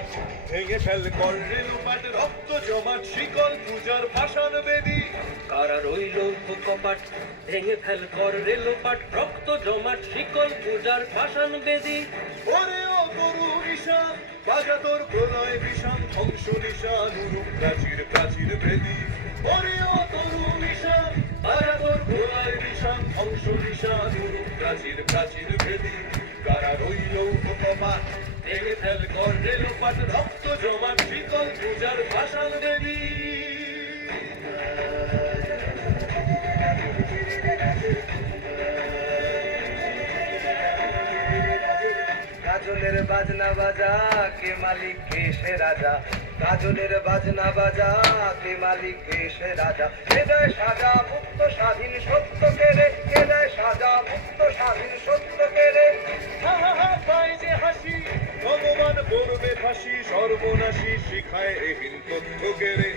কপাট ভেঙে ফেল কর রেলপাট রক্ত জমাট শিকল পূজার ভাষণ বেদী কারা রইল কপাট ভেঙে ফেল কর রেলপাট রক্ত জমাট শিকল পূজার ভাষণ বেদী ওরে ও গরু নিশান বাজা তোর প্রলয় বিষান ধ্বংস নিশান উরুপ প্রাচীর প্রাচীর বেদী ওরে ও তরু নিশান বাজা তোর প্রলয় বিষান ধ্বংস নিশান উরুপ প্রাচীর প্রাচীর বেদী কারা রইল কপাট ভেঙে ফেল কর রেলপাট রক্ত জমাট শিকল পূজার ভাষণ বেদী কাজলের বাজনা বাজা কে মালিক কে সে রাজা কাজলের বাজনা বাজা কে মালিক কে সে রাজা কে দেয় সাজা মুক্ত স্বাধীন সত্য কেড়ে কে দেয় সাজা মুক্ত স্বাধীন সত্য কেড়ে হা হা হা পায় যে হাসি ভগবান করবে ফাঁসি সর্বনাশী শিখায় এহীন তথ্য কেড়ে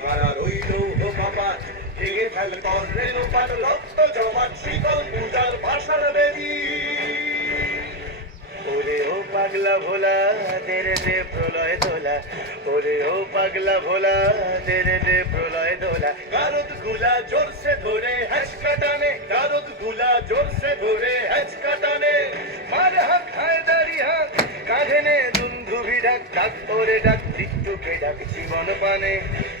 কারা রইল ও পাপাট ভেঙে ফেল কর রেলপাট রক্ত জমাট শীতল পূজার ভাষার বেদী ওরে ও পাগলা ভোলা তেরে দে প্রলয় দোলা ওরে ও পাগলা ভোলা তেরে দে প্রলয় দোলা গারদ গুলা জোরসে ধরে হ্যাচ কাটানে গারদ গুলা জোরসে ধরে হ্যাচ কাটানে মার হাত খায় দাড়ি হাত কাঁধে নে দুন্ধুভি ডাক ডাক ওরে ডাক মৃত্যুকে ডাক জীবন পানে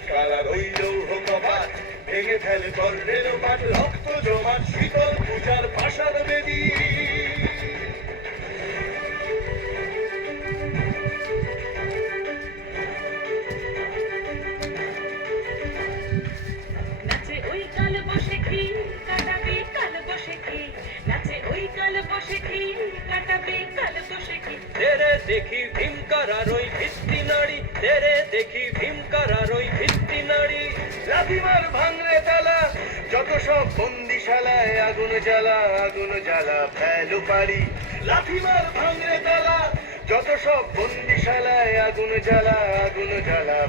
কারা রইল ও কপাট ভেঙে ফেল কর রেলপাট রক্ত জমাট শীতল পূজার ভাষার বেদী নাচে ওই কাল বসে কি কাটাবে কাল বসে কি নাচে ওই কাল বসে কি কাটাবে কাল বসে কি তেরে দেখি ভীমকারার ওই ভিত্তি নাড়ি তেরে দেখি ভীমকারার ওই ভিত্তি নাড়ি লাথিমার ভাঙলে তালা যত সব বন্দিশালায় আগুন জ্বালা ফেলু পারি লাথিমার ভাঙলে তালা যত সব বন্দিশালায় আগুন জ্বালা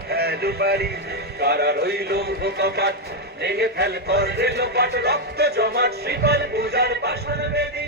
ফেলু পারি কারা রইল ও কপাট ভেঙে ফেল কর রেলপাট রক্ত জমাট শীতল পূজার ভাষার বেদী